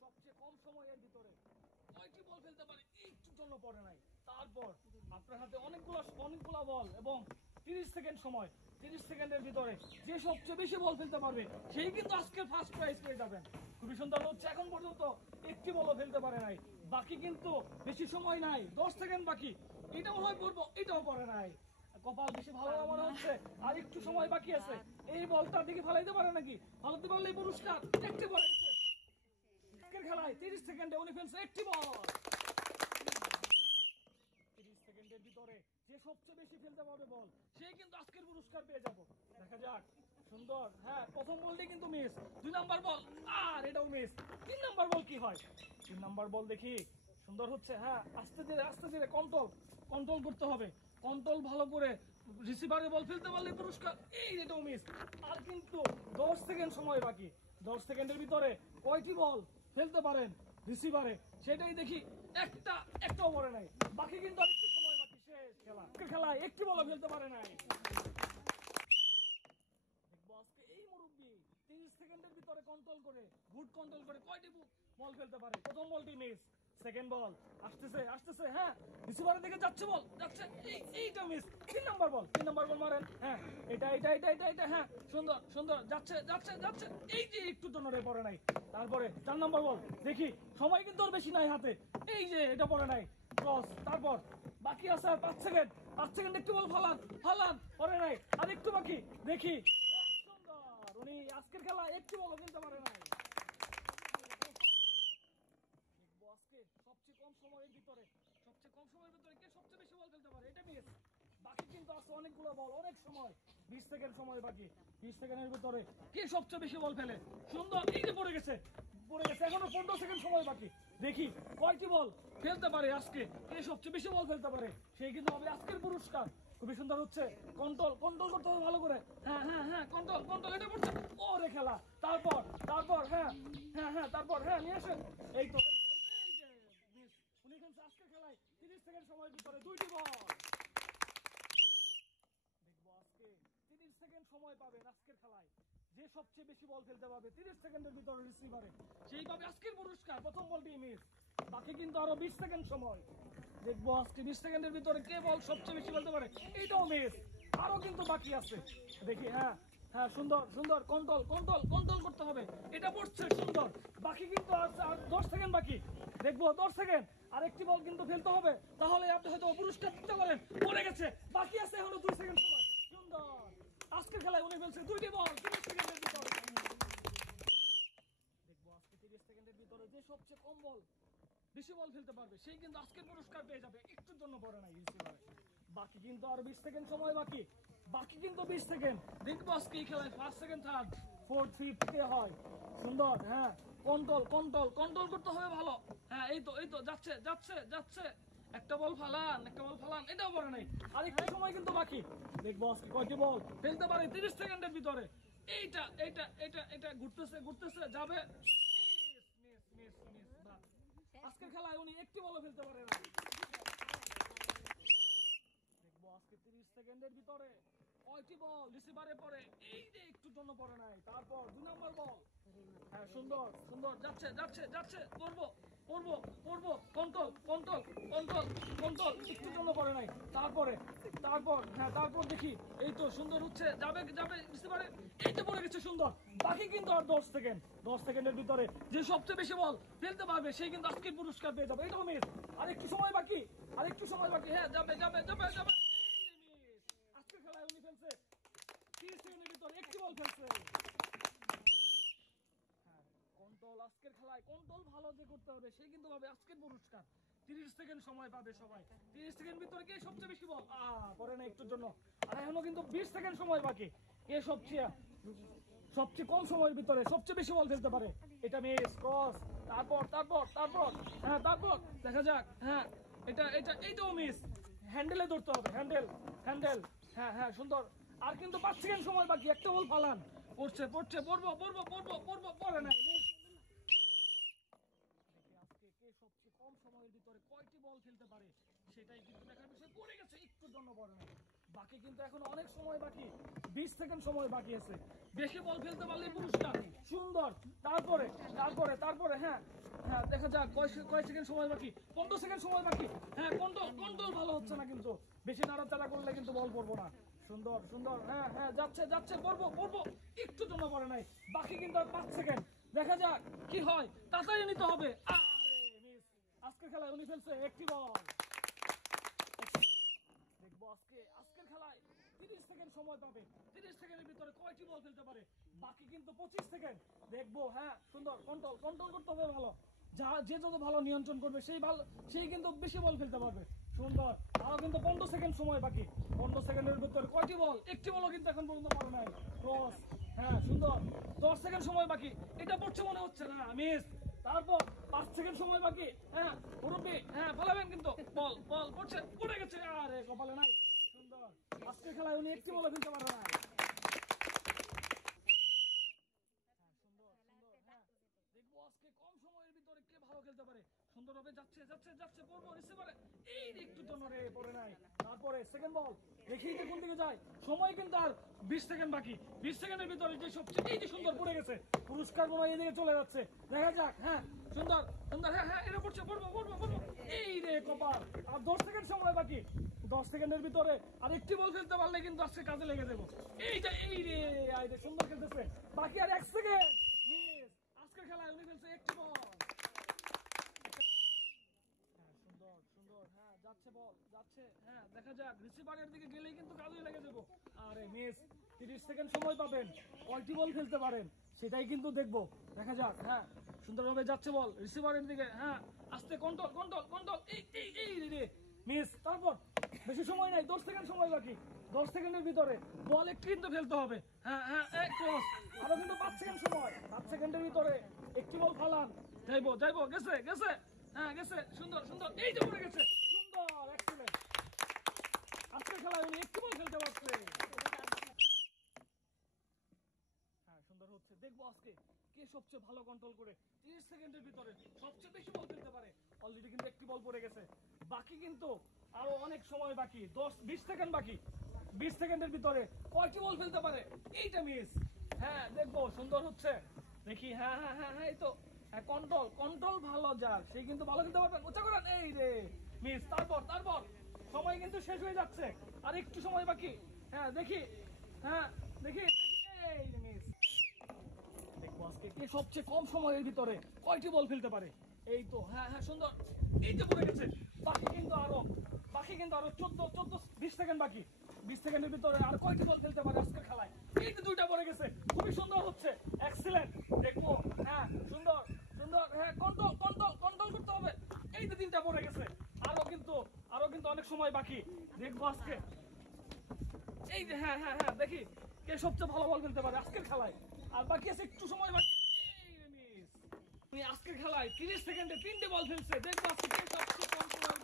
সবচেয়ে কম সময়ের ভিতরে কয়টি বল ফেলতে পারে একটু জন্য পড়ে নাই। তারপর আপনার হাতে অনেকগুলা বল এবং 30 সেকেন্ড সময়, 30 সেকেন্ডের ভিতরে যে সবচেয়ে বেশি বল ফেলতে পারবে সেই কিন্তু আজকের ফার্স্ট প্রাইজ পেয়ে যাবেন। খুবই সুন্দর হচ্ছে, এখন পর্যন্ত একটি বলও ফেলতে পারে নাই, বাকি কিন্তু বেশি সময় নাই, 10 সেকেন্ড বাকি। এটাও হয় পড়বো, এটাও পড়ে নাই, কপাল বেশি ভালো মনে হচ্ছে। আর একটু সময় বাকি আছে, এই বলটা দিকে ফালাইতে পারে নাকি? ফালাতে পারলেই পুরস্কার। একটি বল আজকের খেলায় 30 সেকেন্ডে উনি ফেলছে একটি বল। 30 সেকেন্ডের ভিতরে যে সবচেয়ে বেশি ফেলতে পারবে বল সেই কিন্তু আজকের পুরস্কার পেয়ে যাব। দেখা যাক। সুন্দর, হ্যাঁ প্রথম বলটি কিন্তু মিস, 2 নাম্বার বল আর এটাও মিস। 3 নাম্বার বল কি হয়? 3 নাম্বার বল দেখি, সুন্দর হচ্ছে, হ্যাঁ আস্তে ধীরে কন্ট্রোল করতে হবে, কন্ট্রোল ভালো করে রিসিভারে বল ফেলতে পারলে পুরস্কার। এই এটাও মিস। আর কিন্তু 10 সেকেন্ড সময় বাকি, 10 সেকেন্ডের ভিতরে কয়টি বল ফেলতে পারেন রিসিভারে সেটাই দেখি। একটাও পড়ে নাই, বাকি কিন্তু আরেকটু সময় বাকি, শেষ খেলায় একটি বল ফেলতে পারে নাই। দেখবো আজকে এই মুরব্বি 30 সেকেন্ডের ভিতরে কন্ট্রোল করে কয়টি বল ফেলতে পারে। প্রথম বলটি মিস, সেকেন্ড বল আসতেছে, হ্যাঁ রিসিভারের দিকে যাচ্ছে, বল যাচ্ছে, এইটা মিস। 3 নাম্বার বল মারেন, হ্যাঁ এটা, হ্যাঁ সুন্দর যাচ্ছে, এই যে একটু জন্য পড়ে নাই। তারপরে 4 নাম্বার বল দেখি, সময় কিন্তু আর বেশি নাই হাতে, এই যে এটা পড়ে নাই, ক্রস। তারপর বাকি আছে আর 5 সেকেন্ড, একটু বল ফালান পড়ে নাই, আর একটু বাকি দেখি। সুন্দর, উনি আজকের খেলা একটু বল কিনতে পারে নাই। আজকে সবচেয়ে কম সময়ের ভিতরে কে সবচেয়ে বেশি বল ফেলতে পারে, এটা মিস। বাকি কিন্তু আছে অনেকগুলো বল, অনেক সময়, 20 সেকেন্ড সময় বাকি। 20 সেকেন্ডের ভিতরে কে সবচেয়ে বেশি বল ফেলে? সুন্দর, এই যে পড়ে গেছে, এখনো 15 সেকেন্ড সময় বাকি। দেখি কয়টি বল ফেলতে পারে আজকে, কে সবচেয়ে বেশি বল ফেলতে পারে সেই কিন্তু হবে আজকের পুরস্কার। খুবই সুন্দর হচ্ছে, কন্ট্রোল করতে হবে ভালো করে, হ্যাঁ কন্ট্রোল, এটা পড়ছে ওরে খেলা। তারপর হ্যাঁ তারপর নিয়ে আসেন, এই তো উনি খেলছে আজকের খেলায় 30 সেকেন্ড সময়ের ভিতরে 2টি বল। দেখবো আজকে 30 সেকেন্ড সময় পাবেন আজকের খেলায়, যে সবচেয়ে বেশি বল ফেলতে পারবে 30 সেকেন্ডের ভিতরে রিসিভারে সেই পাবে আজকের পুরস্কার। প্রথম বলটি মিস, বাকি কিন্তু আরো 20 সেকেন্ড সময়। দেখবো আজকে 20 সেকেন্ডের ভিতরে কে বল সবচেয়ে বেশি ফেলতে পারে, এইটাও মিস। আরো কিন্তু বাকি আছে, দেখি, হ্যাঁ সুন্দর কন্ট্রোল করতে হবে, এটা পড়ছে সুন্দর। বাকি কিন্তু আছে আর 10 সেকেন্ড বাকি। দেখবো 10 সেকেন্ড, আরেকটি বল কিন্তু ফেলতে হবে, তাহলে আপনি হয়তো পুরস্কার দিতে পারেন। পড়ে গেছে, বাকি আছে এখনো 2 সেকেন্ড সময়। সুন্দর, আজকের খেলায় উনি ফেলছে 2টি বল 30 সেকেন্ডের ভিতরে। দেখবো আজকে 30 সেকেন্ডের ভিতরে যে সবচেয়ে কম বল বেশি বল ফেলতে পারবে সেই কিন্তু আজকের পুরস্কার পেয়ে যাবে। একটুর জন্য পড়ে নাই রিসিভারে, বাকি কিন্তু আর 20 সেকেন্ড সময় বাকি কিন্তু 20 সেকেন্ড। দেখবো আজকে এই খেলায় first second third fourth fifth কে হয়। সুন্দর, হ্যাঁ কন্ট্রোল করতে হবে ভালো, হ্যাঁ এই তো যাচ্ছে, একটা বল ফালান, এটাও পড়ে নাই, আর একটু সময় কিন্তু বাকি। দেখবো আজকে কয়টি বল ফেলতে পারে 30 সেকেন্ডের ভিতরে। এইটা ঘুরতেছে যাবে, মিস। আজকের খেলায় উনি একটি বল ফেলতে পারে না। দেখবো আজকে 30 সেকেন্ডের ভিতরে কয়টি বল রিসিভারে পড়ে, এই যে একটুর জন্য পড়ে নাই। তারপর 2 নাম্বার বল, হ্যাঁ সুন্দর যাচ্ছে, পড়বো কন্ট্রোল, একটুর জন্য পড়ে নাই। তারপর দেখি, এই তো সুন্দর হচ্ছে, যাবে রিসিভারে, এই তো পড়ে গেছে সুন্দর। বাকি কিন্তু আর 10 সেকেন্ডের ভিতরে যে সবচেয়ে বেশি বল ফেলতে পারবে সেই কিন্তু আজকের পুরস্কার পেয়ে যাবে। এটাও মিস, আর একটু সময় বাকি, হ্যাঁ যাবে। আজকের খেলায় উনি ফেলছে 30 সেকেন্ডের ভিতরে একটি বল ফেলছে। হ্যাঁ কন্ট্রোল, আজকের খেলায় কন্ট্রোল ভালো যে করতে হবে সেই কিন্তু পাবে আজকের পুরস্কার। 30 সেকেন্ড সময় পাবে সবাই, 30 সেকেন্ড ভিতরে কে সবচেয়ে বেশি বল পরে না একটুর জন্য। আর এখনো কিন্তু 20 সেকেন্ড সময় বাকি, কে সবচেয়ে কম সময়ের ভিতরে সবচেয়ে বেশি বল ফেলতে পারে, এটা মিস, ক্রস। তারপর হ্যাঁ তারপর দেখা যাক, হ্যাঁ এইটাও মিস। হ্যান্ডেলে ধরতে হবে, হ্যান্ডেল, হ্যাঁ সুন্দর। আর কিন্তু 5 সেকেন্ড সময় বাকি, একটা বল ফালান, পড়বো পড়ে নাই, মিস। আজকে কে সবচেয়ে কম সময়ের ভিতরে কয়টি বল ফেলতে পারে সেটাই কিন্তু দেখার বিষয়। পড়ে গেছে, একটুর জন্য পড়ে নাই, বাকি কিন্তু এখন অনেক সময় বাকি, 20 সেকেন্ড সময় বাকি আছে। বেশি বল ফেলতে পারলে পুরস্কার। সুন্দর। তারপরে তারপরে তারপরে হ্যাঁ হ্যাঁ, দেখা যাক কয় সেকেন্ড সময় বাকি। 15 সেকেন্ড সময় বাকি। হ্যাঁ, কন্ট্রোল ভালো হচ্ছে না কিন্তু, বেশি নাড়াচাড়া করলে কিন্তু বল পড়বো না। সুন্দর সুন্দর, হ্যাঁ হ্যাঁ, যাচ্ছে যাচ্ছে, পড়বো একটু জন্য পড়ে নাই, বাকি কিন্তু আর 5 সেকেন্ড। দেখা যাক কি হয়, তাড়াতাড়ি নিতে হবে। আরে মিস, আজকের খেলায় উনি ফেলছে একটি বল। দেখবো আজকের খেলায় 30 সেকেন্ড সময় পাবে। 30 সেকেন্ডের ভিতরে কয়টি বল ফেলতে পারে, বাকি কিন্তু 25 সেকেন্ড। দেখবো, হ্যাঁ সুন্দর, কন্ট্রোল করতে হবে ভালো। যে যত ভালো নিয়ন্ত্রণ করবে সেই কিন্তু বেশি বল ফেলতে পারবে। সুন্দর। আরো কিন্তু 15 সেকেন্ড সময় বাকি। 15 সেকেন্ডের ভিতরে কয়টি বল, একটি বলও কিন্তু এখন পর্যন্ত পারে নাই। ক্রস। হ্যাঁ সুন্দর। 10 সেকেন্ড সময় বাকি। এটা পড়ছে মনে হচ্ছে না, মিস। তারপর 5 সেকেন্ড সময় বাকি। হ্যাঁ মুরব্বী, হ্যাঁ ফেলাবেন কিন্তু, বল পড়ে গেছে, আরে কপালে নাই। সুন্দর। আজকের খেলায় উনি একটি বলে ফেলতে পারে না। সুন্দর সুন্দর, হ্যাঁ দেখবো আজকে কম সময়ের ভিতরে কে ভালো খেলতে পারে। সুন্দরভাবে যাচ্ছে পড়বো রিসিভারে, এই একটু জন্য রে পড়ে নাই। তারপরে সেকেন্ড বল, দেখি কোন দিকে যায়। সময় কিন্তু আর 20 সেকেন্ড বাকি। 20 সেকেন্ডের ভিতরে যে সবচেয়ে এই যে সুন্দর পড়ে গেছে, পুরস্কার মনে হয় এদিকে চলে যাচ্ছে। দেখা যাক। হ্যাঁ সুন্দর সুন্দর, হ্যাঁ এটা পড়বো এই রে কপাল। আর 10 সেকেন্ড সময় বাকি। 10 সেকেন্ডের ভিতরে আর একটি বল ফেলতে পারলে কিন্তু আজকে কাজে লেগে যাবো। এই রে সুন্দর খেলতেছে, বাকি আর 1 সেকেন্ড। মিস, আজকের খেলায় উনি ফেলছে একটি বল। হ্যাঁ সুন্দর, হ্যাঁ যাচ্ছে বল, যাচ্ছে। হ্যাঁ দেখা যাক, রিসিভারের দিকে গেলেই কিন্তু কাজে লেগে যাবো। আরে মিস, 30 সেকেন্ড সময় পাবেন, কয়টি বল ফেলতে পারেন সেটাই কিন্তু দেখবো। দেখা যাক। হ্যাঁ সুন্দরভাবে যাচ্ছে বল রিসিভারের দিকে। হ্যাঁ আস্তে, কন্ট্রোল, এই রে মিস। তারপর বেশি সময় নাই, 10 সেকেন্ড সময় বাকি। 10 সেকেন্ডের ভিতরে বল একটু কিন্তু ফেলতে হবে। হ্যাঁ ক্রস। আরো কিন্তু 5 সেকেন্ড সময়। 5 সেকেন্ডের ভিতরে একটি বল ফালান। যাইবো, গেছে। হ্যাঁ গেছে, সুন্দর, এই যে পড়ে গেছে। সুন্দর, এক্সিলেন্ট। আজকের খেলায় উনি একটু বল ফেলতে পারছে। হ্যাঁ সুন্দর হচ্ছে। দেখবো আজকে কে সবচেয়ে ভালো কন্ট্রোল করে 30 সেকেন্ডের ভিতরে সবচেয়ে বেশি বল ফেলতে পারে। অলরেডি কিন্তু একটি বল পড়ে গেছে, বাকি কিন্তু আরো অনেক সময় বাকি। 20 সেকেন্ড বাকি। 20 সেকেন্ডের ভিতরে কয়টি বল ফেলতে পারে, এইটা মিস। হ্যাঁ দেখবো, সুন্দর হচ্ছে। দেখি, হ্যাঁ এই তো। হ্যাঁ কন্ট্রোল ভালো যার, সেই কিন্তু ভালো খেলতে পারবেন। উচ্চা করেন, এই রে মিস। তারপর সময় কিন্তু শেষ হয়ে যাচ্ছে, আর একটু সময় বাকি। হ্যাঁ দেখি, এই যে মিস। দেখবো আজকে কে সবচেয়ে কম সময়ের ভিতরে কয়টি বল ফেলতে পারে। এই তো, হ্যাঁ সুন্দর, এই যে পড়ে গেছে। বাকি কিন্তু আরো 20 সেকেন্ড বাকি। 20 সেকেন্ডের ভিতরে আর কয়টি বল ফেলতে পারে আজকের খেলায়। এই যে 2টা পড়ে গেছে, খুবই সুন্দর হচ্ছে, এক্সিলেন্ট। দেখবো, হ্যাঁ সুন্দর, হ্যাঁ কন্ট্রোল করতে হবে। এই যে 3টা পড়ে গেছে, আরো কিন্তু অনেক সময় বাকি। দেখবো আজকে, এই যে হ্যাঁ দেখি কে সবচেয়ে ভালো বল ফেলতে পারে আজকের খেলায়। আর বাকি আছে একটু সময় বাকি। এই মিস, উনি আজকের খেলায় 30 সেকেন্ডে 3টে বল ফেলছে। দেখবো আজকে কে সবচেয়ে কম সময়